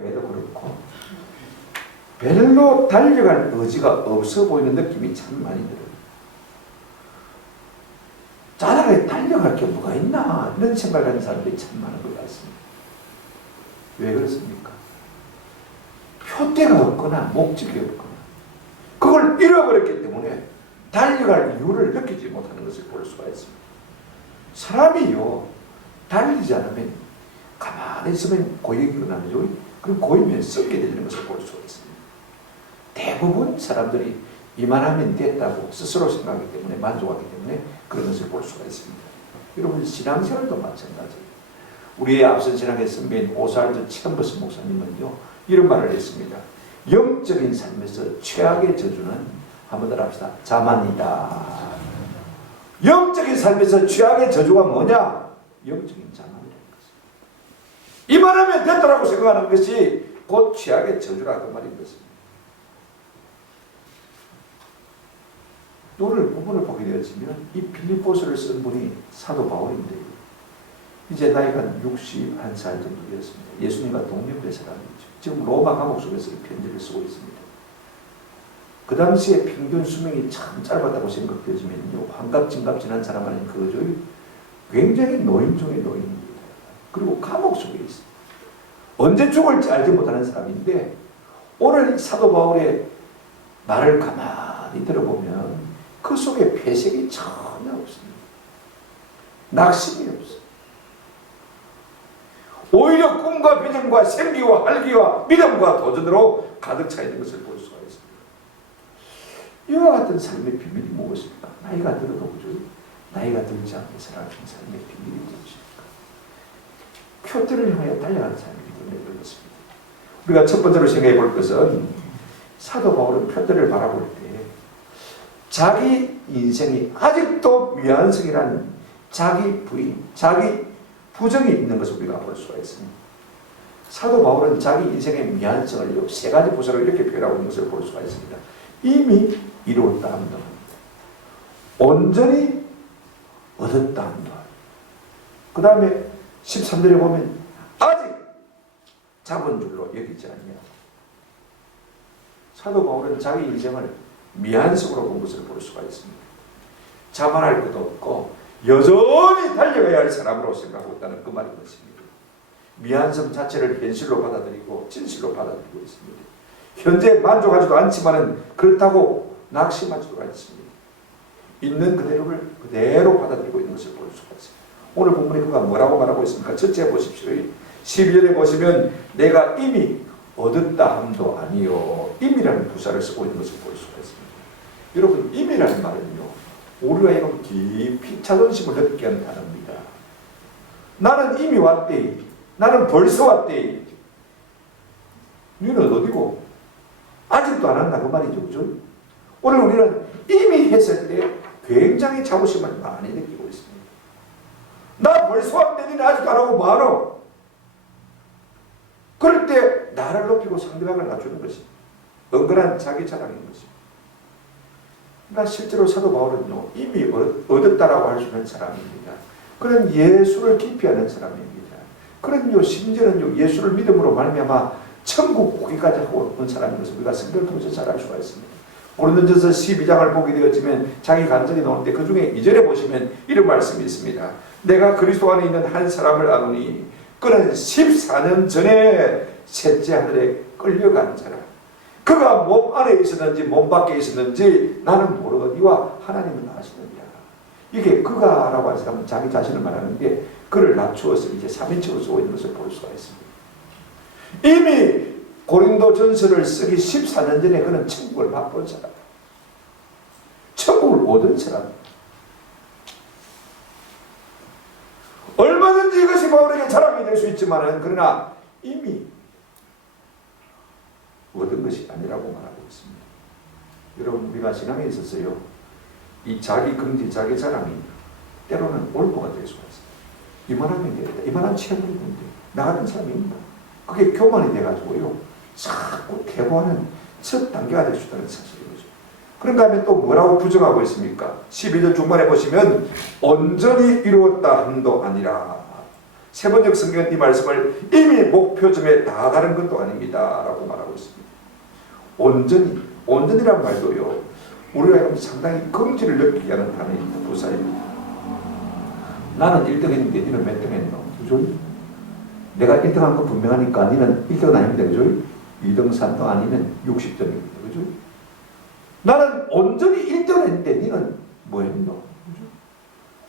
교회도 그렇고 별로 달려갈 의지가 없어 보이는 느낌이 참 많이 들어요. 자잘하게 달려갈 게 뭐가 있나 이런 생각하는 사람들이 참 많은 것 같습니다. 왜 그렇습니까? 표대가 없거나 목적이 없거나 그걸 잃어버렸기 때문에 달려갈 이유를 느끼지 못하는 것을 볼 수가 있습니다. 사람이요 달리지 않으면 가만히 있으면 고역이 일어나죠. 그럼 고이면 썩게 되는 것을 볼 수가 있습니다. 대부분 사람들이 이만하면 됐다고 스스로 생각하기 때문에 만족하기 때문에 그런 것을 볼 수가 있습니다. 여러분 신앙생활도 마찬가지예요. 우리의 앞선 신앙의 선배인 오살드 챔버스 목사님은요 이런 말을 했습니다. 영적인 삶에서 최악의 저주는 한번 더 합시다. 자만이다. 영적인 삶에서 최악의 저주가 뭐냐? 영적인 자만이라는 것입니다. 이만하면 됐다라고 생각하는 것이 곧 최악의 저주라고 말인 것입니다. 오늘 부분을 보게 되었으면 이 빌립보서를 쓴 분이 사도 바울인데 이제 나이가 61살 정도 되었습니다. 예수님과 동년배 사람이죠. 지금 로마 감옥 속에서 편지를 쓰고 있습니다. 그 당시에 평균 수명이 참 짧았다고 생각되지만요. 환갑진갑지난 사람은 그저 굉장히 노인 중의 노인입니다. 그리고 감옥 속에 있습니다. 언제 죽을지 알지 못하는 사람인데 오늘 사도 바울의 말을 가만히 들어보면 그 속에 폐색이 전혀 없습니다. 낙심이 없어요. 오히려 꿈과 비전과 생기와 활기와 믿음과 도전으로 가득 차 있는 것을 볼 수가 있습니다. 이와 같은 삶의 비밀이 무엇입니까? 나이가 들어도 그죠? 나이가 들지 않게 살아가는 삶의 비밀이 무엇입니까? 표대를 향하여 달려가는 삶이기 때문에 그렇습니다. 우리가 첫 번째로 생각해 볼 것은 사도 바울은 표대를 바라볼 때 자기 인생이 아직도 미완성이라는 자기 부인, 자기 부정이 있는 것을 우리가 볼 수가 있습니다. 사도 바울은 자기 인생의 미완성을 세 가지 부서로 이렇게 표현하고 있는 것을 볼 수가 있습니다. 이미 이루었다 함도 합니다. 온전히 얻었다 함도 합니다. 그 다음에 13절에 보면 아직 잡은 줄로 여기지 아니하고 사도 바울은 자기 인생을 미완성으로 본 것을 볼 수가 있습니다. 자만할 것도 없고 여전히 달려가야 할 사람으로 생각하고 있다는 그 말인 것입니다. 미완성 자체를 현실로 받아들이고 진실로 받아들이고 있습니다. 현재 만족하지도 않지만은 그렇다고 낙심하지도 않습니다. 있는 그대로를 그대로 받아들이고 있는 것을 볼 수가 있습니다. 오늘 본문에 그가 뭐라고 말하고 있습니까? 첫째 보십시오. 12절에 보시면 내가 이미 얻었다 함도 아니요 임이라는 부사를 쓰고 있는 것을 볼 수가 있습니다. 여러분 임이라는 말은요 우리가 이런 깊이 자존심을 느끼게 하는 단어입니다. 나는 이미 왔대. 나는 벌써 왔대. 너는 어디고? 아직도 안 한다 그 말이죠. 그죠? 오늘 우리는 이미 했을 때 굉장히 자부심을 많이 느끼고 있습니다. 나 벌써 왔는데 너는 아직도 안 하고 뭐하노? 그럴 때 나를 높이고 상대방을 낮추는 것이 은근한 자기 자랑인 것입니다. 그러니까 실제로 사도 바울은요 이미 얻었다라고 할 수 있는 사람입니다. 그는 예수를 깊이 아는 사람입니다. 그는요 심지어는요 예수를 믿음으로 말미암아 천국 오기까지 하고 온 사람인 것을 우리가 성경을 통해서 잘 알 수가 있습니다. 고린도전서 12장을 보게 되었지만 자기 간증이 나오는데 그 중에 2절에 보시면 이런 말씀이 있습니다. 내가 그리스도 안에 있는 한 사람을 아노니 그는 14년 전에 셋째 하늘에 끌려간 자라. 그가 몸 안에 있었는지 몸 밖에 있었는지 나는 모르거니와 하나님은 아시느니라. 이게 그가 라고 하는 사람은 자기 자신을 말하는데 그를 낮추어서 이제 3인칭으로 쓰고 있는 것을 볼 수가 있습니다. 이미 고린도전서를 쓰기 14년 전에 그는 천국을 맛본 사람, 천국을 얻은 사람. 얼마든지 이것이 바울에게 자랑이 될 수 있지만 그러나 이미 얻은 것이 아니라고 말하고 있습니다. 여러분 우리가 신앙에 있어서요 이 자기 긍지 자기 자랑이 때로는 올보가 될 수가 있습니다. 이만하면 되겠다. 이만한 체험이 있는데 나 같은 사람이 있나? 그게 교만이 돼가지고요 자꾸 퇴보하는 첫 단계가 될 수 있다는 사실이죠. 그런 다음에 또 뭐라고 부정하고 있습니까? 12절 중반에 보시면 온전히 이루었다 함도 아니라 세번역 성경은 이 말씀을 이미 목표점에 다다른 것도 아닙니다 라고 말하고 있습니다. 온전이란 말도요, 우리가 상당히 긍지를 느끼게 하는 단어입니다. 부사입니다. 나는 1등 했는데 너는 몇 등 했노? 그죠? 내가 1등한 건 분명하니까 너는 1등은 아닙니다. 그죠? 2등, 3등 아니면 60점입니다. 그죠? 나는 온전히 1등을 했는데 너는 뭐 했노? 그죠?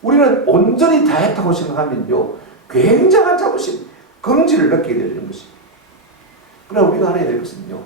우리는 온전히 다 했다고 생각하면요, 굉장한 자부심, 긍지를 느끼게 되는 것입니다. 그러나 우리가 알아야 될 것은요,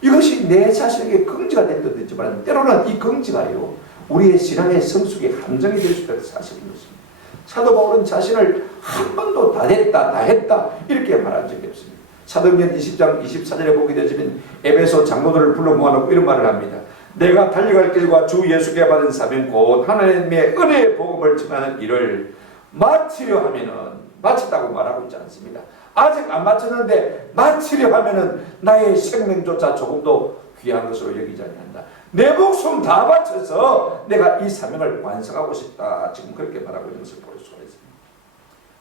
이것이 내 자신에게 긍지가 됐든 됐지만 때로는 이 긍지가요, 우리의 신앙의 성숙의 함정이 될 수 있다는 사실인 것입니다. 사도 바울은 자신을 한 번도 다 했다 이렇게 말한 적이 없습니다. 사도행전 20장 24절에 보게 되지만 에베소 장로들을 불러 모아놓고 이런 말을 합니다. 내가 달려갈 길과 주 예수께 받은 사명 곧 하나님의 은혜의 복음을 전하는 일을 마치려 하면은, 마쳤다고 말하고 있지 않습니다. 아직 안 마쳤는데 마치려 하면은 나의 생명조차 조금도 귀한 것으로 여기지 아니한다. 내 목숨 다 바쳐서 내가 이 사명을 완성하고 싶다. 지금 그렇게 말하고 있는 것을 볼 수가 있습니다.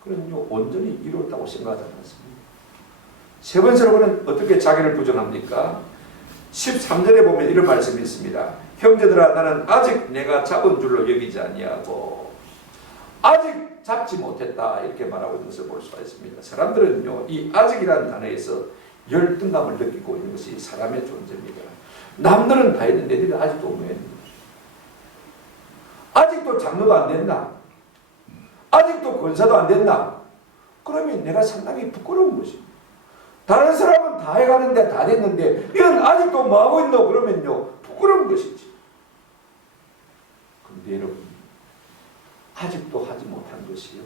그럼요, 온전히 이루었다고 생각하지 않습니다. 세 번째로는 어떻게 자기를 부정합니까? 13절에 보면 이런 말씀이 있습니다. 형제들아, 나는 아직 내가 잡은 줄로 여기지 아니하고 아직 잡지 못했다 이렇게 말하고 있는 것을 볼 수가 있습니다. 사람들은요, 이 아직이라는 단어에서 열등감을 느끼고 있는 것이 사람의 존재입니다. 남들은 다 했는데 너는 아직도 못 했는 거죠. 아직도 장로도 안 됐나? 아직도 권사도 안 됐나? 그러면 내가 상당히 부끄러운 것입니다. 다른 사람은 다 해가는데 다 됐는데 너는 아직도 뭐하고 있노? 그러면요, 부끄러운 것이지. 그런데 여러분, 아직도 하지 못한 것이요,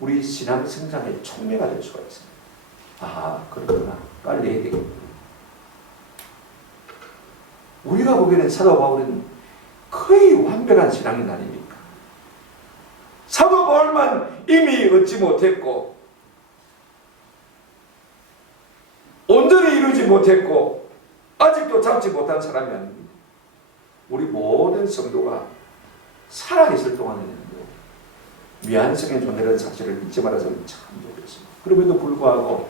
우리 신앙 성장의 촉매가 될 수가 있습니다. 아, 그렇구나. 빨리 해야 되겠구나. 우리가 보기에는 사도 바울은 거의 완벽한 신앙인 아닙니까? 사도 바울만 이미 얻지 못했고 온전히 이루지 못했고 아직도 잡지 못한 사람이 아닙니다. 우리 모든 성도가 살아있을 동안에는 미완성의 존재라는 사실을 잊지 말아서 참 좋겠습니다. 그럼에도 불구하고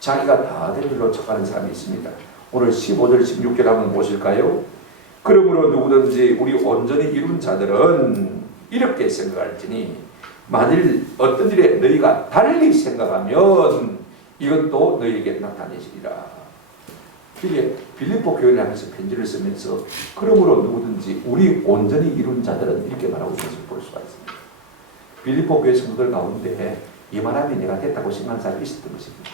자기가 다 된 줄로 척하는 사람이 있습니다. 오늘 15절 16절 한번 보실까요? 그러므로 누구든지 우리 온전히 이룬 자들은 이렇게 생각할지니 만일 어떤 일에 너희가 달리 생각하면 이것도 너희에게 나타내시리라. 빌립보 교회를 하면서 편지를 쓰면서 그러므로 누구든지 우리 온전히 이룬 자들은 이렇게 말하고 있는 것을 볼 수가 있습니다. 빌립보 교회 성도들 가운데 이 말하면 내가 됐다고 생각하는 사람이 있었던 것입니다.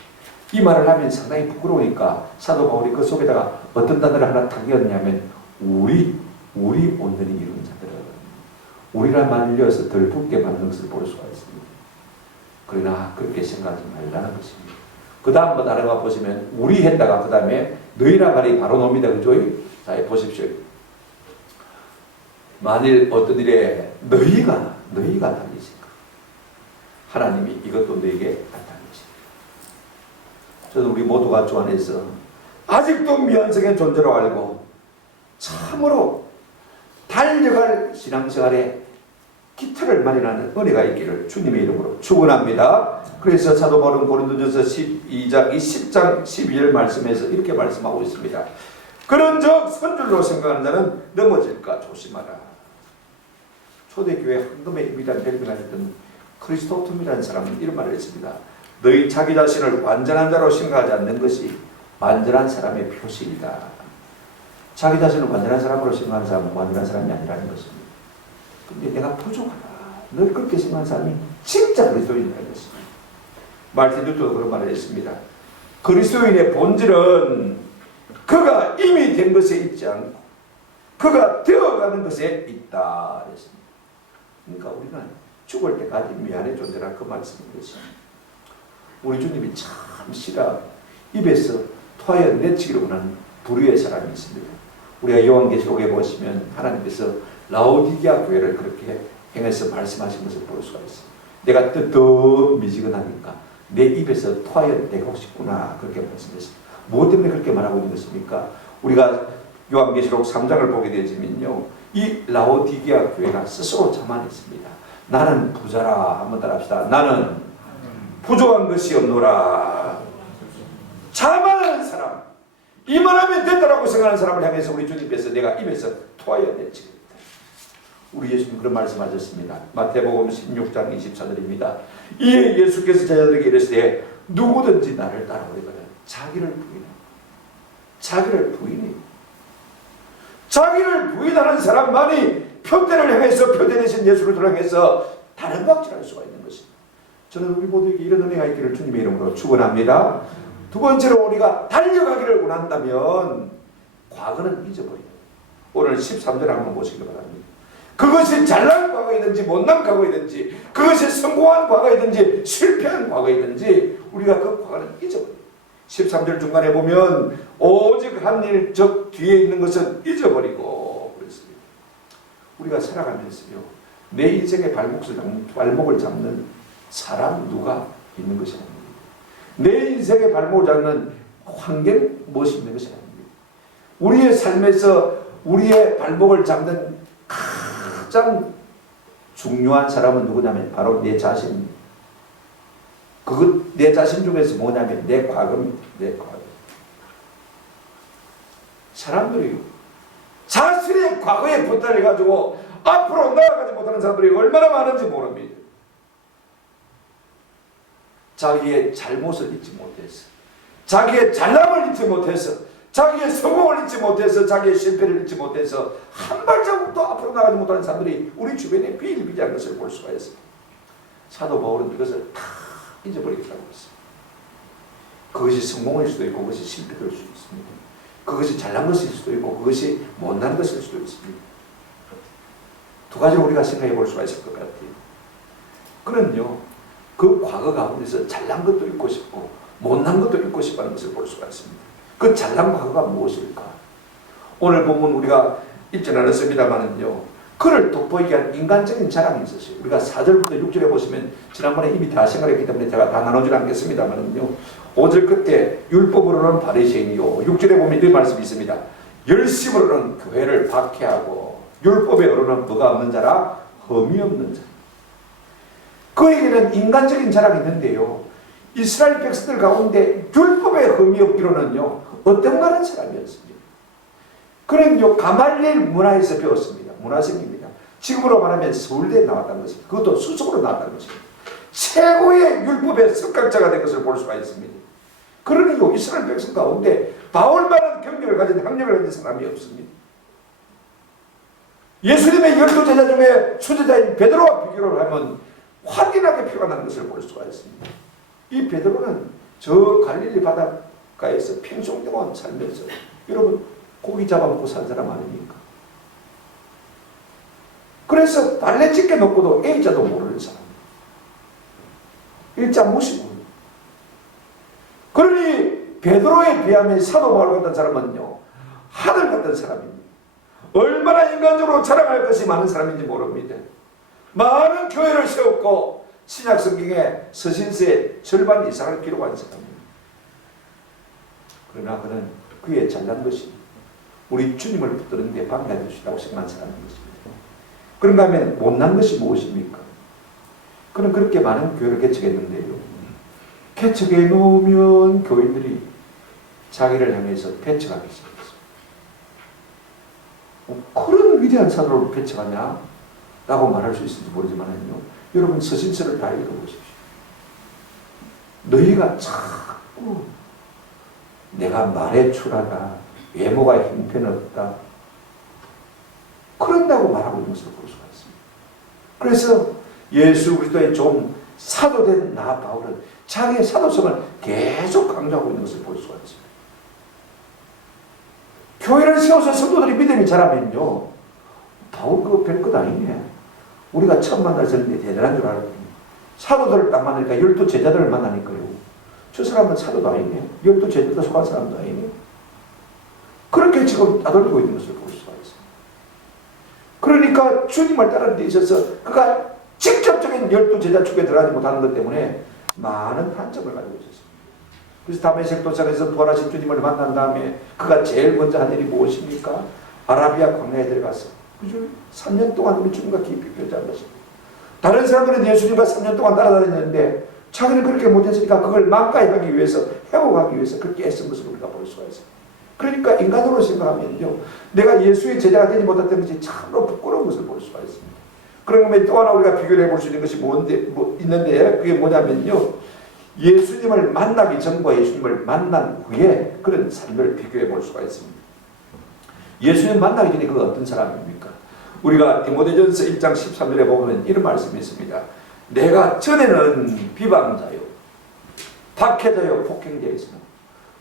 이 말을 하면 상당히 부끄러우니까 사도 바울이 그 속에다가 어떤 단어를 하나 타기였냐면 우리 온전히 이룬 자들은, 우리란 말을 이어서 덜 붙게 만드는 것을 볼 수가 있습니다. 그러나 그렇게 생각하지 말라는 것입니다. 그 다음 뭐 다른 거 보시면 우리 했다가 그 다음에 너희란 말이 바로 놉니다. 그죠? 자, 보십시오. 만일 어떤 일에 너희가 달리신가, 하나님이 이것도 너에게 나타내시리라. 저는 우리 모두가 주 안에서 아직도 미완성의 존재로 알고 참으로 달려갈 신앙생활에 기틀을 마련하는 은혜가 있기를 주님의 이름으로 축원합니다. 그래서 사도 바울은 고린도전서 10장 12절 말씀에서 이렇게 말씀하고 있습니다. 그런즉 선줄로 생각하는 자는 넘어질까 조심하라. 초대교회 황금의 입이란 별명을 했던 크리스토톰이라는 사람은 이런 말을 했습니다. 너희 자기 자신을 완전한 자로 생각하지 않는 것이 완전한 사람의 표시이다. 자기 자신을 완전한 사람으로 생각하는 사람은 완전한 사람이 아니라는 것입니다. 근데 내가 부족하다, 늘 그렇게 생각하는 사람이 진짜 그리스도인이라는 것입니다. 마르틴 루터도 그런 말을 했습니다. 그리스도인의 본질은 그가 이미 된 것에 있지 않고 그가 되어가는 것에 있다 그랬습니다. 그러니까 우리는 죽을 때까지 미안의 존재라 그 말씀인 것입니다. 우리 주님이 참 싫어 입에서 토하여 내치기를 원하는 부류의 사람이 있습니다. 우리가 요한계시록에 보시면 하나님께서 라오디게아 교회를 그렇게 행해서 말씀하신 것을 볼 수가 있습니다. 내가 더 미지근하니까 내 입에서 토하여 내고 싶구나 그렇게 말씀했습니다. 무엇 때문에 그렇게 말하고 있는 것입니까? 우리가 요한계시록 3장을 보게 되지면요, 이 라오디게아 교회가 스스로 자만했습니다. 나는 부자라. 한번 따라합시다. 나는 부족한 것이 없노라. 자만하는 사람, 이만하면 된다라고 생각하는 사람을 향해서 우리 주님께서 내가 입에서 토하여 내치겠다. 우리 예수님 그런 말씀하셨습니다. 마태복음 16장 24절입니다. 이에 예수께서 제자들에게 이르시되 누구든지 나를 따라오려거든 자기를 부인하고, 자기를 부인해. 자기를 부인하는 사람만이 표대를 향해서, 표대 대신 예수를 향해서 다른 박질할 수가 있는 것입니다. 저는 우리 모두에게 이런 은혜가 있기를 주님의 이름으로 축원합니다. 두 번째로 우리가 달려가기를 원한다면 과거는 잊어버리고 오늘 13절 한번 보시기 바랍니다. 그것이 잘난 과거이든지 못난 과거이든지, 그것이 성공한 과거이든지 실패한 과거이든지 우리가 그 과거는 잊어버려요. 13절 중간에 보면 오직 한 일 즉 뒤에 있는 것은 잊어버리고 그랬습니다. 우리가 살아가면서요, 내 인생의 발목을 잡는 사람 누가 있는 것이 아닙니다. 내 인생의 발목을 잡는 환경 무엇이 있는 것이 아닙니다. 우리의 삶에서 우리의 발목을 잡는 가장 중요한 사람은 누구냐면 바로 내 자신입니다. 내 자신 중에서 뭐냐면 내 과거입니다. 내 과거. 사람들이 자신의 과거에 붙들려가지고 앞으로 나아가지 못하는 사람들이 얼마나 많은지 모릅니다. 자기의 잘못을 잊지 못해서, 자기의 잘남을 잊지 못해서, 자기의 성공을 잊지 못해서, 자기의 실패를 잊지 못해서 한 발자국도 앞으로 나가지 못하는 사람들이 우리 주변에 비일비재한 것을 볼 수가 있습니다. 사도 바울은 이것을 다 잊어버리겠다고 했습니다. 그것이 성공일 수도 있고 그것이 실패될 수도 있습니다. 그것이 잘난 것일 수도 있고 그것이 못난 것일 수도 있습니다. 두 가지로 우리가 생각해 볼 수가 있을 것 같아요. 그는요, 그 과거 가운데서 잘난 것도 잊고 싶고 못난 것도 잊고 싶다는 것을 볼 수가 있습니다. 그 잘난 과거가 무엇일까? 오늘 보면 우리가 읽지 않았습니다만은요, 그를 돋보이게 한 인간적인 자랑이 있었어요. 우리가 4절부터 6절에 보시면 지난번에 이미 다 생각했기 때문에 제가 다 나누지 않겠습니다만은요, 5절 끝에 율법으로는 바리새인이요, 6절에 보면 이 말씀이 있습니다. 열심으로는 교회를 박해하고 율법의 어로는 뭐가 없는 자라? 흠이 없는 자. 그에게는 인간적인 자랑이 있는데요, 이스라엘 백성들 가운데 율법의 흠이 없기로는요 어떤 많은 사람이었습니다. 그는요 가말리엘 문화에서 배웠습니다. 문화생입니다. 지금으로 말하면 서울대에 나왔다는 것입니다. 그것도 수석으로 나왔다는 것입니다. 최고의 율법의 석학자가 된 것을 볼 수가 있습니다. 그러니요 이스라엘 백성 가운데 바울만한 경력을 가진 학력을 가진 사람이 없습니다. 예수님의 12제자 중에 수제자인 베드로와 비교를 하면 확연하게 표가 나는 것을 볼 수가 있습니다. 이 베드로는 저 갈릴리 바닷가에서 평생 동안 살면서 여러분 고기 잡아먹고 산 사람 아닙니까? 그래서 발레 찢게 놓고도 A자도 모르는 사람, 일자 무시고. 그러니 베드로에 비하면 사도 바울 같은 사람은요 하늘 같은 사람입니다. 얼마나 인간적으로 자랑할 것이 많은 사람인지 모릅니다. 많은 교회를 세웠고 신약 성경의 서신서의 절반 이상을 기록한 사람입니다. 그러나 그는 그의 잘난 것이 우리 주님을 붙드는 데 방해할 것이라고 생각한 사람인 것입니다. 그런가 하면 못난 것이 무엇입니까? 그는 그렇게 많은 교회를 개척했는데요, 개척해 놓으면 교인들이 자기를 향해서 배척하기 시작했습니다. 그런 위대한 사도를 배척하냐? 라고 말할 수 있을지 모르지만요, 여러분 서신서를 다 읽어보십시오. 너희가 자꾸 내가 말에 출하다, 외모가 형편없다, 그런다고 말하고 있는 것을 볼 수가 있습니다. 그래서 예수 그리스도의 좀 사도된 나 바울은 자기의 사도성을 계속 강조하고 있는 것을 볼 수가 있습니다. 교회를 세워서 성도들이 믿음이 자라면요, 바울 그거 별것 아니네. 우리가 처음 만났을 때 대단한 줄 알았더니 사도들을 딱 만나니까 12제자들을 만나니까요, 저 사람은 사도도 아니네, 12제자도 속한 사람도 아니네. 그렇게 지금 따돌리고 있는 것을 볼 수가 있습니다. 그러니까 주님을 따르는 데 있어서 그가 직접적인 12제자 축에 들어가지 못하는 것 때문에 많은 한점을 가지고 있었습니다. 그래서 다메섹 도착해서 부활하신 주님을 만난 다음에 그가 제일 먼저 한 일이 무엇입니까? 아라비아 광야에 들어가서 그죠? 3년 동안 우리 주님과 깊이 교제한 것입니다. 다른 사람들은 예수님과 3년 동안 따라다녔는데 자기는 그렇게 못했으니까 그걸 망가하기 위해서, 회복하기 위해서 그렇게 애쓴 것을 우리가 볼 수가 있어요. 그러니까 인간으로 생각하면요, 내가 예수의 제자가 되지 못했던 것이 참으로 부끄러운 것을 볼 수가 있습니다. 그러면 또 하나 우리가 비교를 해볼 수 있는 것이 있는데, 그게 뭐냐면요, 예수님을 만나기 전과 예수님을 만난 후에 그런 삶을 비교해 볼 수가 있습니다. 예수님 만나기 전에 그가 어떤 사람입니까? 우리가 디모데전서 1장 13절에 보면 이런 말씀이 있습니다. 내가 전에는 비방자요, 박해자요, 폭행자였으나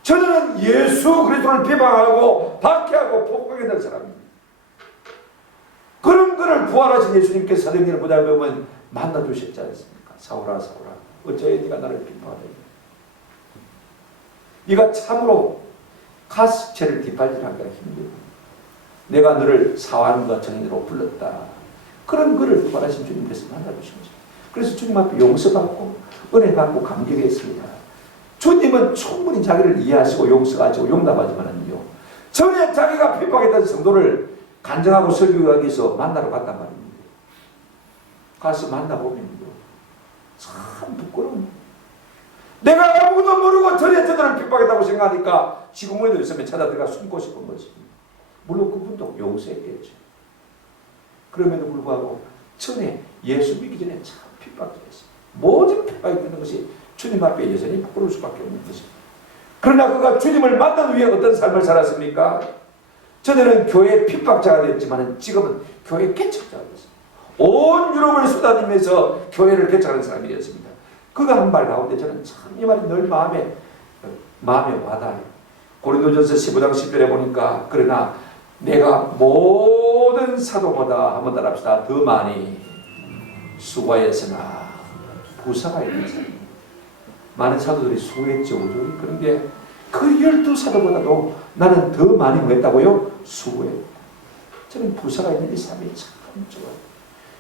저는 예수 그리스도를 비방하고 박해하고 폭행했던 사람입니다. 그런 그를 부활하신 예수님께서 사도행전을 보다 보면 만나주셨지 않습니까? 사울아 사울아 어찌하여 네가 나를 비방하느냐. 네가 참으로 가스채를 뒷발질하기가 힘들고 내가 너를 사환과 정인으로 불렀다. 그런 그를 부활하신 주님께서 만나주신 거죠. 그래서 주님 앞에 용서받고 은혜 받고 감격했습니다. 주님은 충분히 자기를 이해하시고 용서하시고 용납하지만은요, 전에 자기가 핍박했던 성도를 간증하고 설교하기 위해서 만나러 갔단 말입니다. 가서 만나보면요, 참 부끄러운, 내가 아무것도 모르고 전에 저들을 핍박했다고 생각하니까 지구문에도 있으면 찾아 들어가 숨고 싶은 것입니다. 물론 그분도 용서했겠죠. 그럼에도 불구하고 전에 예수 믿기 전에 참 핍박했어요. 모든 핍박이 되는 것이 주님 앞에 여전히 부끄러울 수밖에 없는 것입니다. 그러나 그가 주님을 만난 후에 어떤 삶을 살았습니까? 전에는 교회 핍박자가 되었지만 지금은 교회 개척자가 되었습니다. 온 유럽을 쏟아내면서 교회를 개척하는 사람이 되었습니다. 그가 한 말 가운데 저는 참 이 말이 늘 마음에 와닿아요. 고린도전서 15장 10절에 보니까 그러나 내가 모든 사도보다 한번 따라합시다. 더 많이 수고하였으나 부사가 있는 사람. 많은 사도들이 수고했죠. 그런데 그 12사도보다도 나는 더 많이 했다고요? 수고했다. 저는 부사가 있는 이 삶이 참 좋아요.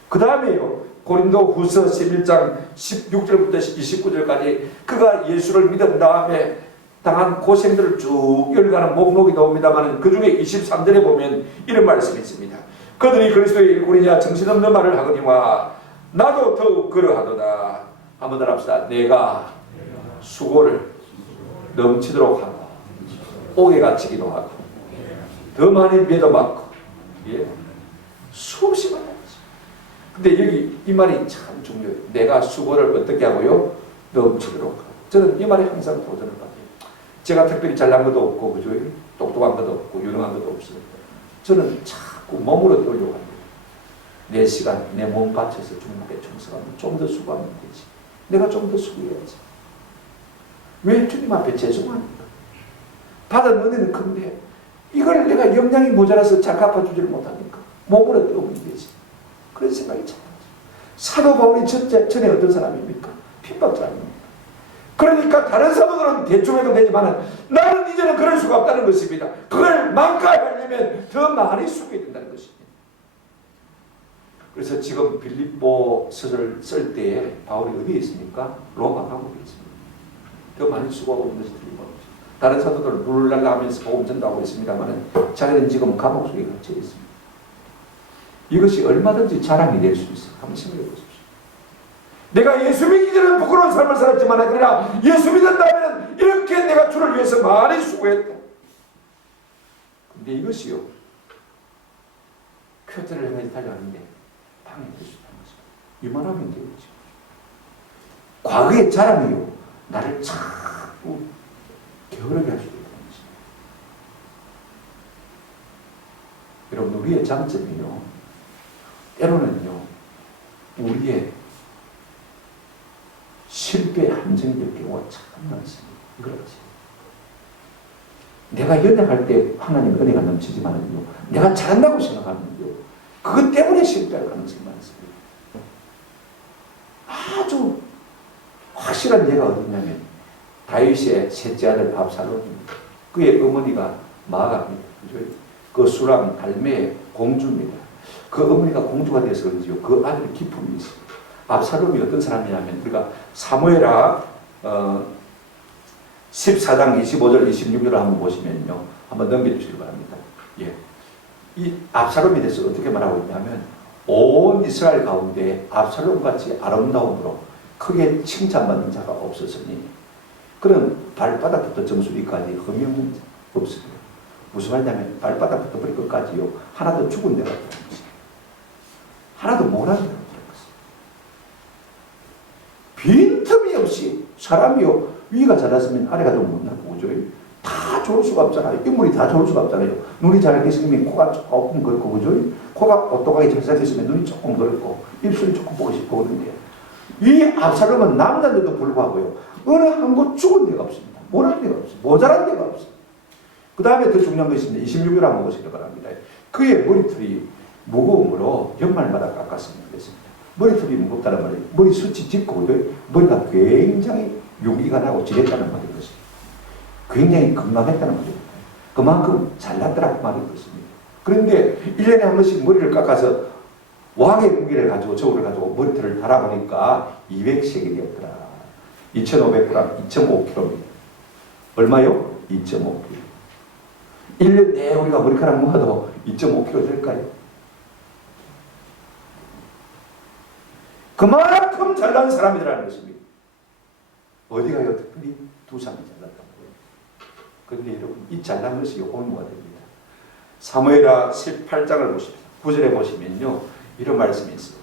그 다음에요, 고린도 후서 11장 16절부터 29절까지 그가 예수를 믿은 다음에 당한 고생들을 쭉 열가는 목록이 나옵니다만 그 중에 23절에 보면 이런 말씀이 있습니다. 그들이 그리스도의 일꾼이냐 정신없는 말을 하거니와 나도 더욱 그러하도다. 한번 더 합시다. 내가 수고를 넘치도록 하고 옥에 갇히기도 하고 더 많이 매도맞고 수없이 만나죠. 근데 여기 이 말이 참 중요해요. 내가 수고를 어떻게 하고요? 넘치도록 하고. 저는 이 말에 항상 도전을 받아요. 제가 특별히 잘난 것도 없고 그죠? 똑똑한 것도 없고 유능한 것도 없어요. 저는 자꾸 몸으로 뛰려고 합니다. 내 시간, 내 몸 바쳐서 주님께 충성하면 좀 더 수고하면 되지. 내가 좀 더 수고해야지. 왜 주님 앞에 죄송합니까? 받은 은혜는 큰데 이걸 내가 역량이 모자라서 잘 갚아주지를 못하니까 몸으로 뛰어오면 되지. 그런 생각이 참 나죠. 사도 바울이 전에 어떤 사람입니까? 핍박자입니다. 그러니까 다른 사도들은 대충 해도 되지만 나는 이제는 그럴 수가 없다는 것입니다. 그걸 망가하려면 더 많이 수고해야 된다는 것입니다. 그래서 지금 빌립보 서술을 쓸 때에 바울이 어디에 있습니까? 로마 감옥에 있습니다. 더 많이 수고하고 있는 것이 틀림없습니다. 다른 사도들은 룰랄라 하면서 복음 전도하고 있습니다만 자기는 지금 감옥 속에 갇혀 있습니다. 이것이 얼마든지 자랑이 될 수 있어요. 한번 생각해 보십시오. 내가 예수 믿기 전에는 부끄러운 삶을 살았지만 그러나 예수 믿은 다음에는 이렇게 내가 주를 위해서 많이 수고했다. 근데 이것이요, 표대를 향해 달려가는데 방해될 수 있다는 것입니다. 유만하면 되겠죠. 과거의 자랑이요, 나를 자꾸 게으르게 할 수 있다는 것입니다. 여러분, 우리의 장점이요, 때로는요, 우리의 실패의 함정될 경우가 참 많습니다. 그렇지. 내가 연약할 때 하나님의 은혜가 넘치지만은요, 내가 잘한다고 생각하면요, 그것 때문에 실패할 가능성이 많습니다. 아주 확실한 예가 어디냐면 다윗의 셋째 아들 압살롬입니다. 그의 어머니가 마아가입니다. 그 수람 달메의 공주입니다. 그 어머니가 공주가 돼서 그런지요, 그 아들의 기품이 있습니다. 압살롬이 어떤 사람이냐면 우리가 사무엘하 14장 25절 26절을 한번 보시면요, 한번 넘겨주시기 바랍니다. 이 압살롬에 대해서 어떻게 말하고 있냐면 온 이스라엘 가운데 압살롬같이 아름다움으로 크게 칭찬받는 자가 없었으니 그런 발바닥부터 정수리까지 흠이 없는 자 없어요. 무슨 말이냐면 발바닥부터 머리끝까지요 하나도 죽은 데가 없다는 것이에요. 하나도 못하는 데가 없다는 것이에요. 빈틈이 없이 사람이요 위가 잘났으면 아래가 좀 못나고 그죠? 다 좋을 수가 없잖아요. 인물이 다 좋을 수가 없잖아요. 눈이 잘생겼으면 코가 조금 그렇고 그죠? 코가 오똑하게 잘생겼으면 눈이 조금 그렇고 입술이 조금 보고 싶고 그런데 이 압살롬은 남자인데도 불구하고요 어느 한 곳 죽은 데가 없습니다. 못한 데가 없어요. 모자란 데가 없어요. 그 다음에 더 중요한 것이 있습니다. 26절 한번 보시기 바랍니다. 그의 머리털이 무거움으로 연말마다 깎았습니다. 그랬습니다. 머리털이 무겁다는 말이 머리숱이 짙고 머리가 굉장히 용기가 나고 지렸다는 말인 것입니다. 굉장히 건강했다는 말입니다. 그만큼 잘났더라고 말인 것입니다. 그런데 1년에 한 번씩 머리를 깎아서 왕의 무기를 가지고 저울을 가지고 머리털을 달아보니까 200세겔이었더라. 2,500g, 2.5kg입니다. 얼마요? 2.5kg. 1년 내에 우리가 머리카락 모아도 2.5kg 될까요? 그만큼 잘난 사람이라는 것입니다. 어디가요? 특별히 두 사람이 잘났다고 해요. 그런데 여러분 이 잘난 것이 온무가 됩니다. 사무엘하 18장을 보십시오. 9절에 보시면요 이런 말씀이 있어요.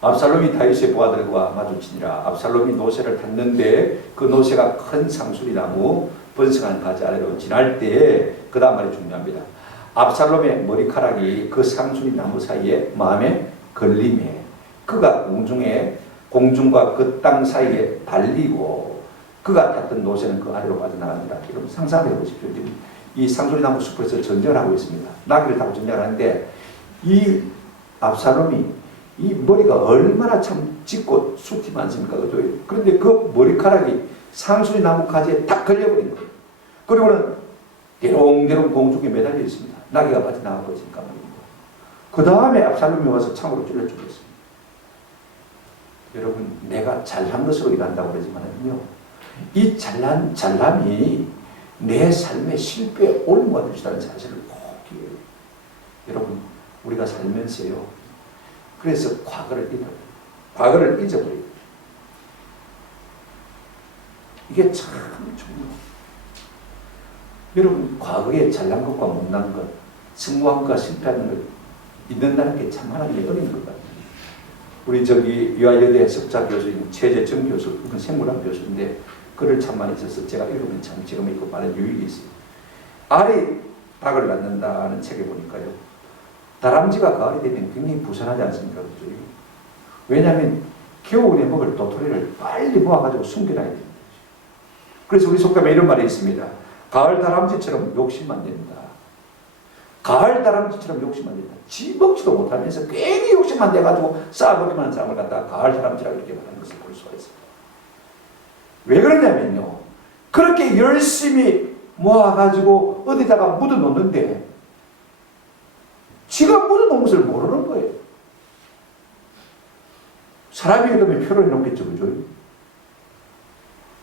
압살롬이 다윗의 부하들과 마주치니라. 압살롬이 노새를 탔는데 그 노새가 큰 상수리나무 번성한 가지 아래로 지날 때에 그 다음 말이 중요합니다. 압살롬의 머리카락이 그 상수리나무 사이에 마음에 걸림에 그가 공중과 그 땅 사이에 달리고 그가 탔던 노새는 그 아래로 빠져나가니라. 여러분 상상해 보십시오. 지금 이 상수리나무 숲에서 전쟁을 하고 있습니다. 나귀를 타고 전쟁을 하는데 이 압살롬이 이 머리가 얼마나 참 짙고 숱이 많습니까? 그죠? 그런데 그 머리카락이 상수리 나무 가지에 딱 걸려버린 거예요. 그리고는 대롱대롱 공중에 매달려 있습니다. 나귀가 빠져나가 버리니까 말입니다. 그 다음에 압살롬이 와서 창으로 찔러 죽였습니다. 여러분, 내가 잘난 것으로 일한다고 그러지만요, 이 잘남이 내 삶의 실패에 올무가 될 수 있다는 사실을 꼭 기억해요. 여러분, 우리가 살면서요, 그래서 과거를 잊어버려요. 이게 참 중요해요. 여러분, 과거에 잘난 것과 못난 것, 성공한 것과 실패하는 걸 잊는다는 게 참 하나님의 은혜인 것 같아요. 우리 유아여대 석자 교수인 최재정 교수, 그건 생물학 교수인데 글을 참 많이 써서 제가 읽으면 참 지금 읽고 많은 유익이 있어요. 알이 닭을 낳는다는 책에 보니까요. 다람쥐가 가을이 되면 굉장히 부산하지 않습니까? 그렇죠? 왜냐하면 겨울에 먹을 도토리를 빨리 모아가지고 숨겨놔야 됩니다. 그래서 우리 속담에 이런 말이 있습니다. 가을 다람쥐처럼 욕심만 낸다. 가을 다람쥐처럼 욕심만 낸다. 지 먹지도 못하면서 괜히 욕심만 내가지고 쌓아먹기만 하는 사람을 갖다가 가을 다람쥐라고 이렇게 말하는 것을 볼 수가 있습니다. 왜 그러냐면요. 그렇게 열심히 모아가지고 어디다가 묻어놓는데 지가 묻어놓은 것을 모르는 거예요. 사람이 그러면 표를 해놓겠죠. 그죠?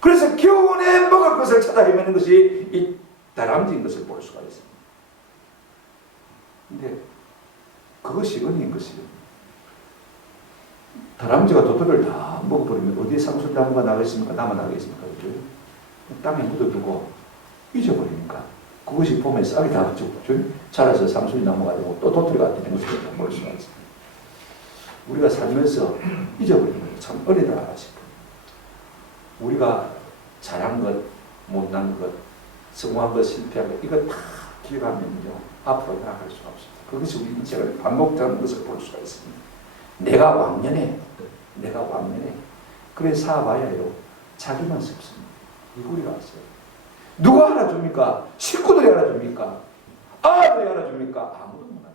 그래서 겨울에 먹을 것을 찾아 헤매는 것이 이 다람쥐인 것을 볼 수가 있습니다. 근데 그것이 은혜인 것이에요. 다람쥐가 도토리를 다 먹어버리면 어디에 상수리나무가 나가겠습니까? 남아나가겠습니까? 그죠? 땅에 묻어두고 잊어버리니까 그것이 봄에 싹이 다 붙고 자라서 상수리나무가 되고 또 도토리가 되는 것을 볼 수가 있습니다. 우리가 살면서 잊어버리는 것이 참 어리다 싶어요. 우리가 잘한 것, 못난 것, 성공한 것, 실패한 것 이거 다 기억하면요 앞으로 나아갈 수가 없습니다. 그것이 우리 인생을 반복되는 것을 볼 수가 있습니다. 내가 왕년에 그래 사봐야요 자기만 습습니다. 이구리가 왔어요. 누가 알아줍니까? 식구들이 알아줍니까? 아들이 알아줍니까? 아무도 못 알아줍니다.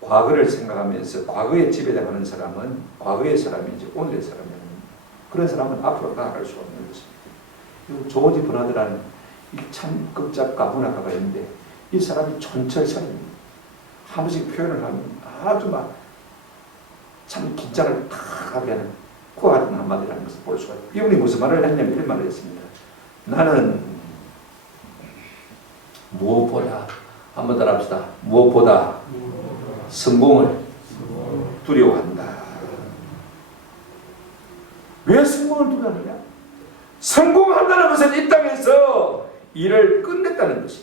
과거를 생각하면서 과거에 지배당하는 사람은 과거의 사람이지 오늘의 사람이 아닙니다. 그런 사람은 앞으로 나아갈 수 없는 것입니다. 조지 버나드라는 참 극작가, 문학가가 있는데 이 사람이 촌철살인입니다. 한 번씩 표현을 하면 아주 막 참 긴장을 탁 하게 하는 코와 같은 한마디를 하는 것을 볼 수가 있습니다. 이분이 무슨 말을 했냐면 이런 말을 했습니다. 나는 무엇보다 한번 따라합시다. 무엇보다 성공을 두려워한다. 왜 성공을 두려워하느냐? 성공한다는 것은 이 땅에서 일을 끝냈다는 것이.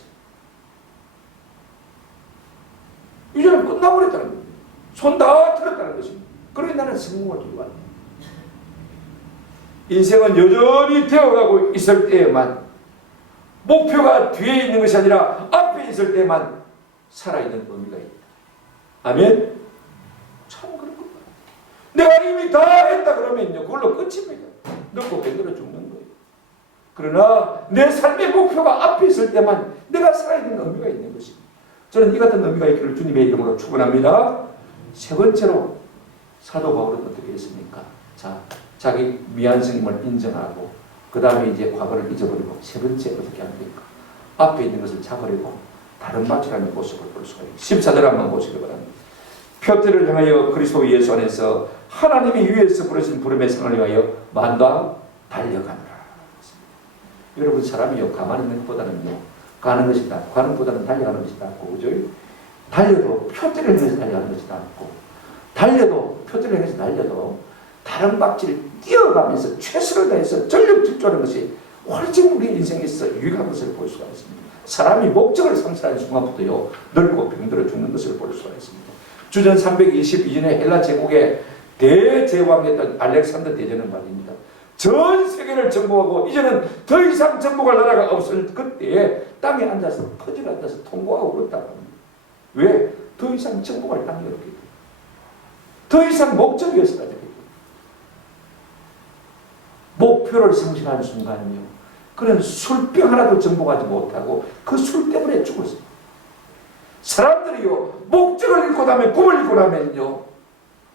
이제는 끝나버렸다는 거예요. 손 다 틀었다는 것입니다. 그러니 나는 성공을 두려워한다. 인생은 여전히 되어가고 있을 때에만, 목표가 뒤에 있는 것이 아니라 앞에 있을 때만 살아있는 의미가 있다. 아멘? 참 그런 겁니다. 내가 이미 다 했다 그러면요, 그걸로 끝입니다. 늙고 배들어 죽는 거예요. 그러나 내 삶의 목표가 앞에 있을 때만 내가 살아있는 의미가 있는 것입니다. 저는 이 같은 의미가 있기를 주님의 이름으로 축원합니다. 세 번째로 사도 바울은 어떻게 했습니까? 자, 자기 미완성임을 인정하고 그 다음에 이제 과거를 잊어버리고 세 번째 어떻게 합니까? 앞에 있는 것을 잡으려고 다른 방식이라는 모습을 볼 수가 있습니다. 14절 한번 보시기 바랍니다. 표대를 향하여 그리스도 예수 안에서 하나님이 위에서 부르신 부름의 상을 위하여 만다 달려가느라. 여러분, 사람이요, 가만히 있는 것보다는요, 가는 것이 낫고, 가는 것보다는 달려가는 것이 낫고, 그죠? 달려도 표대를 향해서 달려가는 것이 낫고, 달려도 표대를 향해서 달려도 다른 박질을 뛰어가면서 최선을 다해서 전력 질주하는 것이 훨씬 우리 인생에서 유익한 것을 볼 수가 있습니다. 사람이 목적을 상실하는 순간부터요, 늙고 병들어 죽는 것을 볼 수가 있습니다. 주전 322년에 헬라 제국의 대제왕이었던 알렉산더 대제는 말입니다. 전 세계를 정복하고 이제는 더 이상 정복할 나라가 없을 그때에 땅에 앉아서 퍼즐에 앉아서 통곡하고 그렇다고 합니다. 왜? 더 이상 정복할 땅이 없기 때문에. 더 이상 목적이 없어야 되기 때문에. 목표를 상실하는 순간은요, 그는 술병 하나도 정복하지 못하고 그 술 때문에 죽었어요. 사람들이요, 목적을 잃고 나면, 꿈을 잃고 나면요,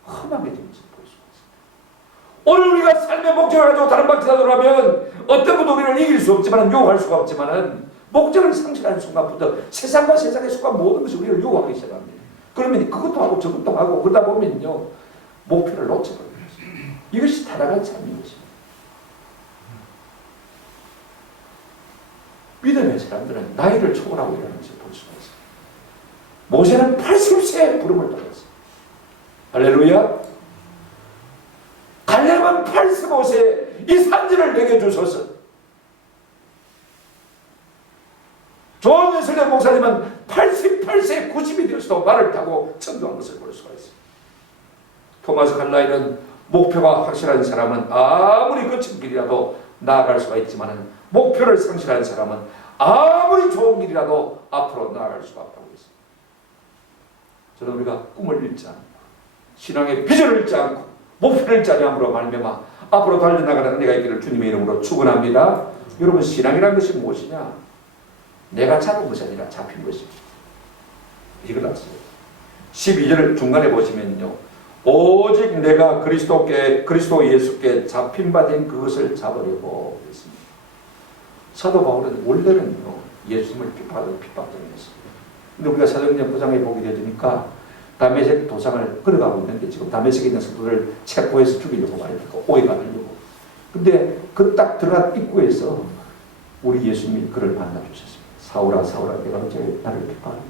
험하게 되면서 볼 수가 있습니다. 오늘 우리가 삶의 목적을 가지고 다른 방식으로 하면 어떤 것도 우리를 이길 수 없지만, 유혹할 수가 없지만, 목적을 상실하는 순간부터 세상과 세상에 속한 모든 것이 우리를 유혹하기 시작합니다. 그러면 그것도 하고 저것도 하고 그러다 보면요, 목표를 놓쳐버립니다. 이것이 타락한 삶인 것입니다. 믿음의 사람들은 나이를 초월하고 일하는 것을 볼 수가 있습니다. 모세는 80세에 부름을 받았어요. 할렐루야. 갈렙은 85세에 이 산지를 내게 주소서. 존 웨슬리 목사님은 88세, 90이 되어서도 말을 타고 전도한 것을 볼 수가 있습니다. 토마스 칼라일은 목표가 확실한 사람은 아무리 거친 길이라도 나아갈 수가 있지만, 목표를 상실한 사람은 아무리 좋은 길이라도 앞으로 나아갈 수가 없다고 했습니다. 저는 우리가 꿈을 잃지 않고, 신앙의 비전을 잃지 않고, 목표를 잃지 않음으로 말미암아 앞으로 달려나가는 은혜가 있기를 주님의 이름으로 축원합니다. 여러분, 신앙이라는 것이 무엇이냐? 내가 잡은 것이 아니라 잡힌 것입니다. 이걸 아세요? 12절 중간에 보시면요, 오직 내가 그리스도 예수께 잡힌 바 된 그것을 잡으려고 했습니다. 사도 바울은 원래는요, 예수님을 핍박하던 핍박자였습니다. 근데 우리가 사도행전 9장에 보게 되니까 다메섹 도상을 걸어가고 있는데, 지금 다메섹에 있는 성도를 체포해서 죽이려고 말입니다. 오해가 되려고. 근데 그 딱 들어간 입구에서 우리 예수님이 그를 만나주셨습니다. 사울아, 사울아, 내가 어째 나를 핍박하니?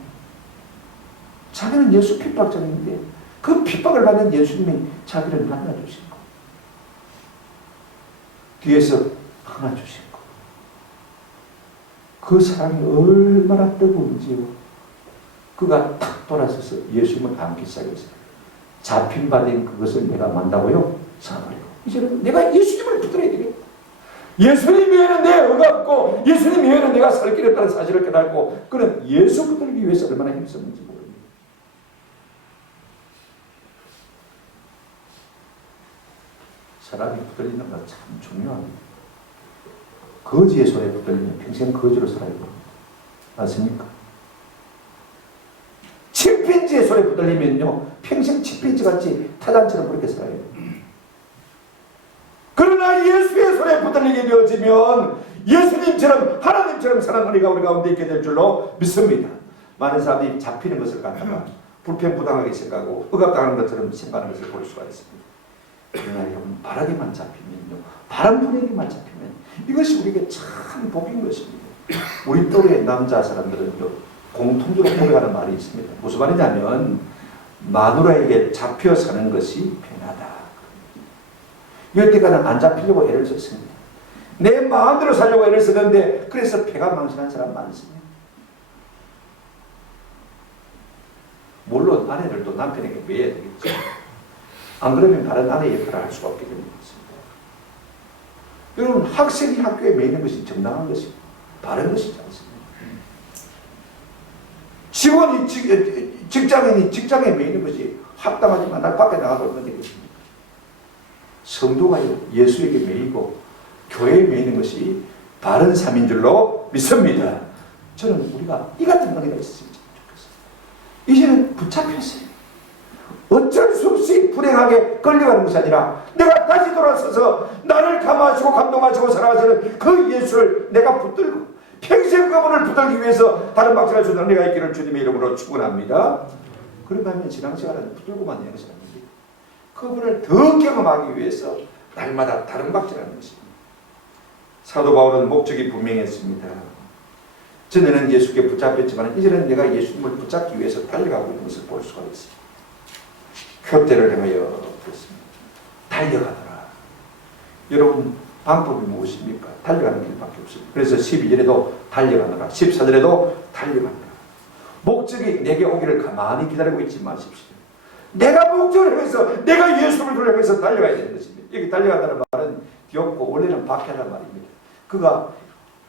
자기는 예수 핍박자인데 그 핍박을 받는 예수님이 자기를 만나주신 거, 뒤에서 안아주신 거, 그 사랑이 얼마나 뜨거운지요. 그가 탁 돌아서서 예수님을 안기 시작했어요. 잡힌 바 된 그것을 내가 만다고요? 사버리고 이제는 내가 예수님을 붙들어야 되겠다. 예수님 외에는 내 의가 없고 예수님 외에는 내가 살 길이 없다는 사실을 깨닫고, 그는 예수 붙들기 위해서 얼마나 힘썼는지 모릅니다. 사람이 붙들리는 건 참 중요합니다. 거지의 손에 붙들리면 평생 거지로 살아야 됩니다. 맞습니까? 침팬지의 손에 붙들리면요, 평생 침팬지같이 타잔처럼 그렇게 살아야 됩니다. 그러나 예수의 손에 붙들리게 되어지면 예수님처럼, 하나님처럼 사는 은혜가 우리 가운데 있게 될 줄로 믿습니다. 많은 사람들이 잡히는 것을 갖다가 불평부당하게 생각하고 억압당하는 것처럼 생각하는 것을 볼 수가 있습니다. 그러나 여러분, 바라게만 잡히면요, 바른 분에게만 잡히면 이것이 우리에게 참 복인 것입니다. 우리 또래 남자 사람들은요, 공통적으로 고백하는 말이 있습니다. 무슨 말이냐면 마누라에게 잡혀 사는 것이 편하다. 여태까지는 안 잡히려고 애를 썼습니다. 내 마음대로 살려고 애를 쓰는데 그래서 배가 망신한 사람 많습니다. 물론 아내들도 남편에게 매야 되겠죠. 안 그러면 다른 아내의 역할을 할 수가 없기 때문에 그렇습니다. 여러분, 학생이 학교에 매이는 것이 정당한 것이고 바른 것이지 않습니까? 직원이 직장인이 직장에 매이는 것이 합당하지만 날 밖에 나가도 어떤 되겠습니까? 성도가요, 예수에게 매이고 교회에 매이는 것이 바른 삶인 줄로 믿습니다. 저는 우리가 이 같은 은혜가 있었으면 좋겠어요. 이제는 붙잡혔어요. 어쩔 수 없이 불행하게 끌려가는 것이 아니라 내가 다시 돌아서서 나를 감화하시고 감동하시고 사랑하시는 그 예수를 내가 붙들고 평생 그분을 붙들기 위해서 다른 박자를 주는 은혜가 있기를 주님의 이름으로 축원합니다. 그런가 하면 신앙생활은 붙들고만 있는 것이 아닙니다. 그분을 더 경험하기 위해서 날마다 다른 박자라는 것입니다. 사도 바울은 목적이 분명했습니다. 전에는 예수께 붙잡혔지만 이제는 내가 예수님을 붙잡기 위해서 달려가고 있는 것을 볼 수가 있습니다. 표대를 향하여 그렇습니다. 달려가더라. 여러분, 방법이 무엇입니까? 달려가는 길밖에 없습니다. 그래서 12절에도 달려가노라, 14절에도 달려가노라. 목적이 내게 오기를 가만히 기다리고 있지 마십시오. 내가 목적을 향해서, 내가 예수를 향해서 달려가야 되는 것입니다. 여기 달려간다는 말은 귀엽고 원래는 박해하는 말입니다. 그가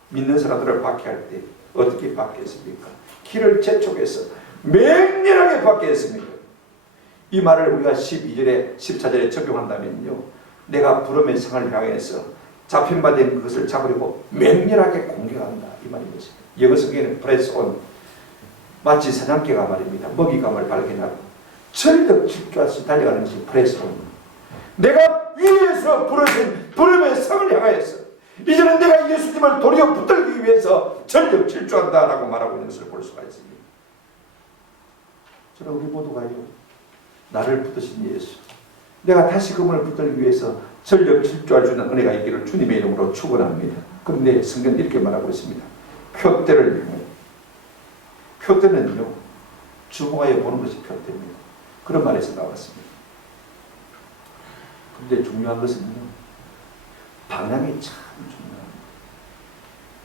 믿는 사람들을 박해할 때 어떻게 박해했습니까? 길을 재촉해서 맹렬하게 박해했습니다. 이 말을 우리가 12절에 14절에 적용한다면요, 내가 부름의 상을 향해서 잡힌 바 된 그것을 잡으려고 맹렬하게 공격한다, 이 말인 것입니다. 영어 성경에는 press on, 마치 사냥개가 말입니다. 먹이감을 발견하고 전력 질주하듯이 달려가는 것이 press on. 내가 위에서 부르신 부름의 상을 향하여서 이제는 내가 예수님을 도리어 붙들기 위해서 전력 질주한다라고 말하고 있는 것을 볼 수가 있습니다. 저는 우리 모두가요, 나를 붙드신 예수, 내가 다시 그분을 붙들기 위해서 전력 질주할 수 있는 은혜가 있기를 주님의 이름으로 축원합니다. 그런데 성경은 이렇게 말하고 있습니다. 표대를 향해. 표대는요, 주목하여 보는 것이 표대입니다. 그런 말에서 나왔습니다. 그런데 중요한 것은요, 방향이 참 중요합니다.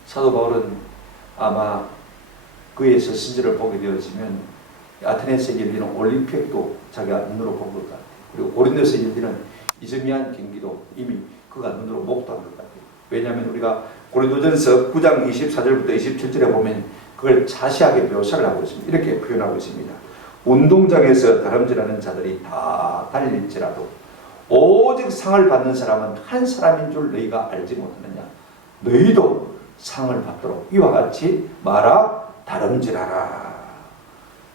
사도 바울은 아마 그의 서신지를 보게 되어지면 아테네에서 열리는 올림픽도 자기가 눈으로 본 것 같아요. 그리고 고린도에서 열리는 이즈미안 경기도 이미 그가 눈으로 목도한 것 같아요. 왜냐하면 우리가 고린도전서 9장 24절부터 27절에 보면 그걸 자세하게 묘사를 하고 있습니다. 이렇게 표현하고 있습니다. 운동장에서 다름질하는 자들이 다 달릴지라도 오직 상을 받는 사람은 한 사람인 줄 너희가 알지 못하느냐. 너희도 상을 받도록 이와 같이 말아 다름질하라.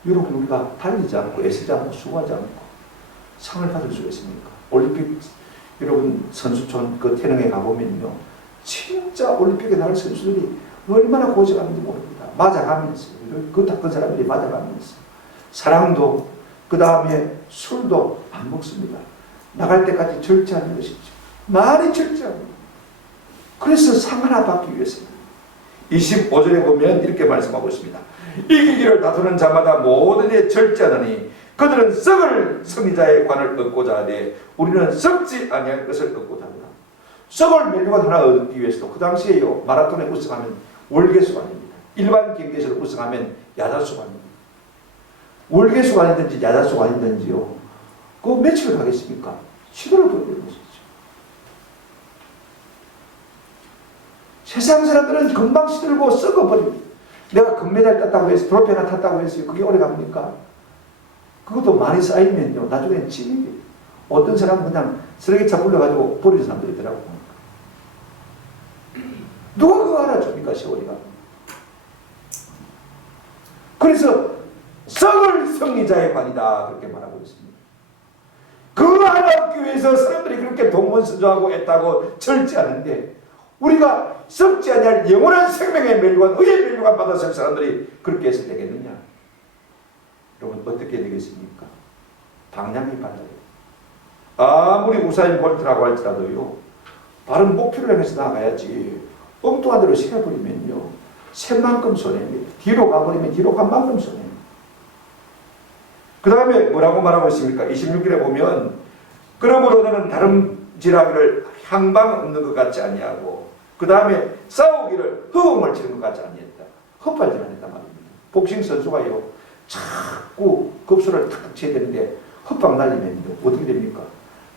여러분, 우리가 달리지 않고 애쓰지 않고 수고하지 않고 상을 받을 수 있습니까? 올림픽, 여러분 선수촌 그 태릉에 가보면요, 진짜 올림픽에 나갈 선수들이 얼마나 고생하는지 모릅니다. 맞아가면서, 그 닦은 사람들이 맞아가면서 사랑도, 그 다음에 술도 안 먹습니다. 나갈 때까지 절제하는 것이죠. 많이 절제합니다. 그래서 상 하나 받기 위해서는 25절에 보면 이렇게 말씀하고 있습니다. 이기기를 다투는 자마다 모든 일 절제하느니 그들은 썩을 승리자의 관을 얻고자 하되 우리는 썩지 아니할 것을 얻고자 한다. 썩을 멜리관 하나 얻기 위해서도 그 당시에요, 마라톤에 우승하면 월계수가 아닙니다. 일반 경기에서 우승하면 야자수가 아닙니다. 월계수가 아니든지 야자수가 아니든지요, 그 며칠 가겠습니까? 시도를 보여주는 것이죠. 세상 사람들은 금방 시들고 썩어버립니다. 내가 금메달 땄다고 해서 트로피 하나 탔다고 해서 그게 오래 갑니까? 그것도 많이 쌓이면요, 나중엔 찌입니다. 어떤 사람은 그냥 쓰레기차 불러가지고 버리는 사람들이 있더라고요. 누가 그거 알아줍니까, 세월이가? 그래서 썩을 승리자의 관이다, 그렇게 말하고 있습니다. 그거 하나 얻기 위해서 사람들이 그렇게 동원서주하고 애타고 절제하는데, 우리가 썩지 아니할 영원한 생명의 멸류관, 의의 멸류관 받았을 사람들이 그렇게 해서 되겠느냐? 여러분, 어떻게 되겠습니까? 방향이 달라요. 아무리 우사인 볼트라고 할지라도요, 바른 목표를 향해서 나가야지 엉뚱한 대로 시켜버리면요, 샘만큼 손해입니다. 뒤로 가버리면 뒤로 간 만큼 손해입니다. 그 다음에 뭐라고 말하고 있습니까? 26절에 보면 그러므로 너는 다름질하기를 향방 없는 것 같지 아니하고 그 다음에 싸우기를 허공을 치는 것 같지 아니했다. 헛발질 안 했단 말입니다. 복싱 선수가요 자꾸 급수를 탁 쳐야 되는데 헛방 날리면 어떻게 됩니까?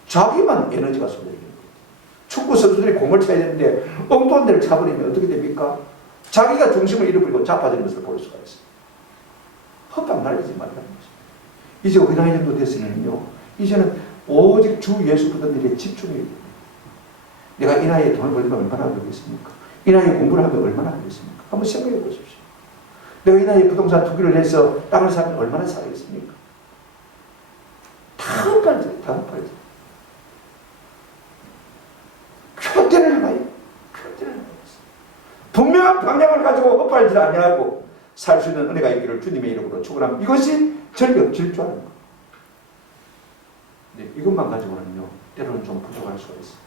자기만 에너지가 쏟아지는 거예요. 축구 선수들이 공을 쳐야 되는데 엉뚱한 데를 차버리면 어떻게 됩니까? 자기가 중심을 잃어버리고 자빠지는 것을 볼 수가 있어요. 헛방 날리지 말라는 것입니다. 이제 우리 나이 정도 됐으면요 이제는 오직 주 예수 받는 일에 집중해야 됩니다. 내가 이 나이에 돈을 벌면 얼마나 하겠습니까? 이 나이에 공부를 하면 얼마나 하겠습니까? 한번 생각해 보십시오. 내가 이 나이에 부동산 투기를 해서 땅을 사면 얼마나 살겠습니까? 다 헛발질, 다 헛발질. 표대를 봐요. 표대를 봐요. 분명한 방향을 가지고 헛발질 아니하고 살 수 있는 은혜가 있기를 주님의 이름으로 축원합니다. 이것이 전력 질주하는 것. 네, 이것만 가지고는요 때로는 좀 부족할 수가 있어요.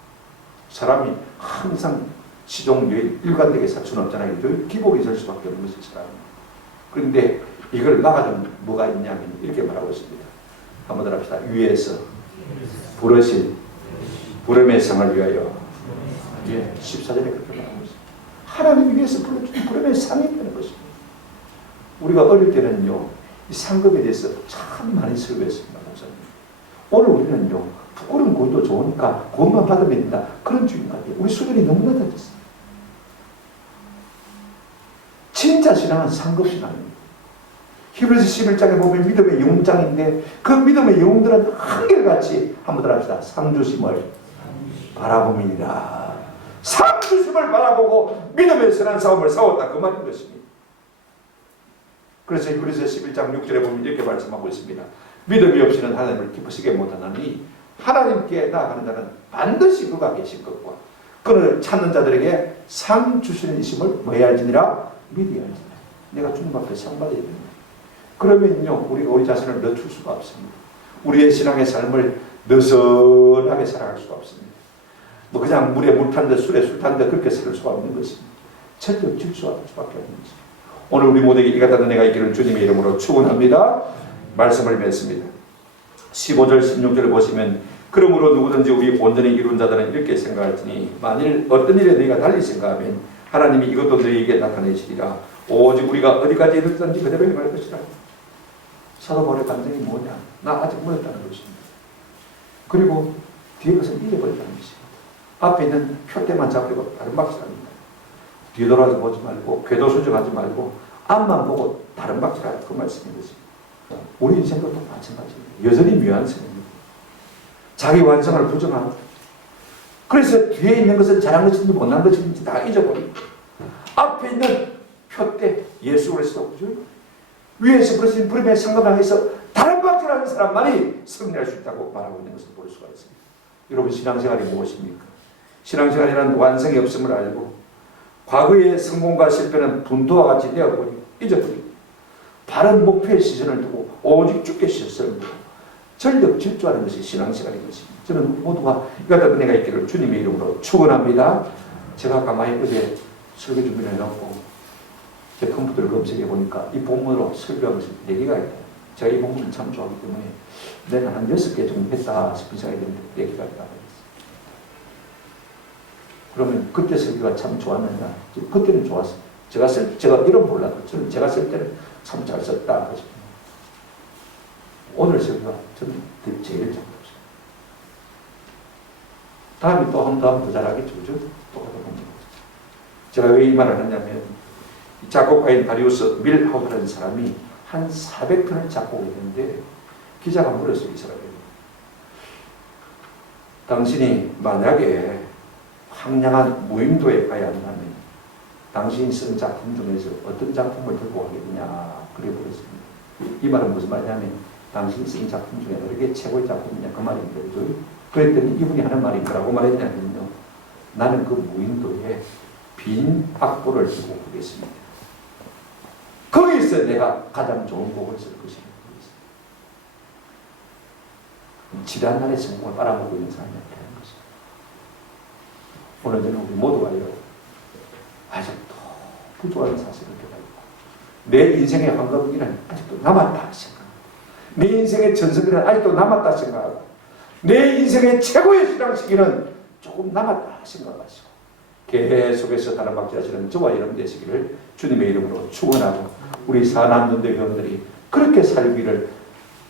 사람이 항상 시종일 일관되게 살 수는 없잖아요. 기복이 있을 수밖에 없는 것이 사람입니다. 그런데 이걸 막아주면 뭐가 있냐면 이렇게 말하고 있습니다. 한번 더 합시다. 위에서 부르신 부름의 상을 위하여 14절에 그렇게 말하고 있습니다. 하나님 위에서 불러주신 부름의 상이 있다는 것입니다. 우리가 어릴 때는요 이 상급에 대해서 참 많이 설교했습니다. 목사님. 오늘 우리는요 부끄러운 고기도 좋으니까 구원만 받으면 된다. 그런 주인 같아요. 우리 수준이 너무나 낮았어요. 진짜 신앙은 상급신앙입니다. 히브리서 11장에 보면 믿음의 영웅장인데 그 믿음의 영웅들은 한결같이 한번 더 합시다. 상주심을 바라봅니다. 상주심을 바라보고 믿음의 선한 싸움을 싸웠다. 그 말인 것입니다. 그래서 히브리서 11장 6절에 보면 이렇게 말씀하고 있습니다. 믿음이 없이는 하나님을 기쁘시게 못하나니 하나님께 나아가는 자는 반드시 그가 계신 것과 그를 찾는 자들에게 상 주시는 이심을 뭐 해야 할지니라 믿어야 할지니라. 내가 주님 앞에 상 받아야 됩니다. 그러면요 우리가 우리 자신을 늦출 수가 없습니다. 우리의 신앙의 삶을 느슨하게 살아갈 수가 없습니다. 뭐 그냥 물에 물 탄 듯 술에 술 탄 듯 그렇게 살 수가 없는 것입니다. 철저히 질주할 수밖에 없는 것입니다. 오늘 우리 모두에게 이 같은 은혜가 있기를 주님의 이름으로 축원합니다. 말씀을 맺습니다. 15절 16절을 보시면 그러므로 누구든지 우리 온전히 이룬 자들은 이렇게 생각할지니 만일 어떤 일에 너희가 달리 생각하면 하나님이 이것도 너희에게 나타내시리라. 오직 우리가 어디까지 이르렀든지 그대로 행할 것이라. 사도 바울의 감정이 뭐냐? 나 아직 멀었다는 것입니다. 그리고 뒤에 것을 잃어버렸다는 것입니다. 앞에 있는 표대만 잡고 다른 박질합니다. 뒤돌아서 보지 말고 궤도 수정하지 말고 앞만 보고 다른 박질하라. 그 말씀인 것입니다. 우리 인생도 마찬가지입니다. 여전히 미완성입니다. 자기 완성을 부정하고 그래서 뒤에 있는 것은 잘한 것인지 못한 것인지 다 잊어버리고 앞에 있는 표대 예수 그리스도 위에서 부르신 부름에 상급당해서 다른 박질하는 사람만이 승리할 수 있다고 말하고 있는 것을 볼 수가 있습니다. 여러분 신앙생활이 무엇입니까? 신앙생활이라는 완성이 없음을 알고 과거의 성공과 실패는 분투와 같이 되어버리고 잊어버리고 바른 목표의 시선을 두고 오직 주께 시선을 두고 전력 질주하는 것이 신앙생활인 것입니다. 저는 모두가 이 같은 은혜가 있기를 주님의 이름으로 축원합니다. 제가 가만히 어제 설교 준비를 해놓고 제 컴퓨터를 검색해 보니까 이 본문으로 설교한 것이 4개가 있다. 제가 이 본문을 참 좋아하기 때문에 내가 한 6개 정도 했다 싶은 생각이 드는데 4개가 있다. 그러면 그때 설교가 참 좋았느냐? 그때는 좋았어요. 제가 이런 몰라도 저는 제가 쓸 때는 참 잘 썼다. 오늘 설교가 저는 제일 잘했어요. 다음에 또 한 번 더 잘하겠죠. 똑같은 겁니다. 제가 왜 이 말을 하냐면 작곡가인 다리우스 밀하우스라는 사람이 한 400편을 작곡했는데 기자가 물었어요. 이 사람이. 당신이 만약에 황량한 무인도에 가야 한다면 당신이 쓴 작품 중에서 어떤 작품을 들고 가겠느냐 그래 물었습니다. 이 말은 무슨 말이냐면 당신이 쓴 작품 중에 어느 게 최고의 작품이냐 그 말입니다. 그랬더니 이분이 하는 말이 뭐라고 말했냐면요. 나는 그 무인도에 빈 악보를 들고 가겠습니다. 거기서 내가 가장 좋은 곡을 쓸 것입니다. 지난날의 성공을 빨아먹고 있는 사람이라는 것입니다. 오늘 저는 우리 모두가요. 아직도 부조한 사실을 깨닫고 내 인생의 황금기는 아직도 남았다 생각하고 내 인생의 전성기는 아직도 남았다 생각하고 내 인생의 최고의 신앙 시기는 조금 남았다 생각하시고 계속해서 사랑받기하시는 저와 여러분 되시기를 주님의 이름으로 축원하고 우리 사남연대 회원들이 그렇게 살기를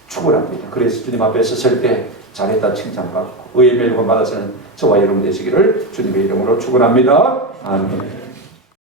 축원합니다. 그래서 주님 앞에 섰을 때 잘했다 칭찬받고 의의 멸관 받아서는 저와 여러분 되시기를 주님의 이름으로 축원합니다. 아멘.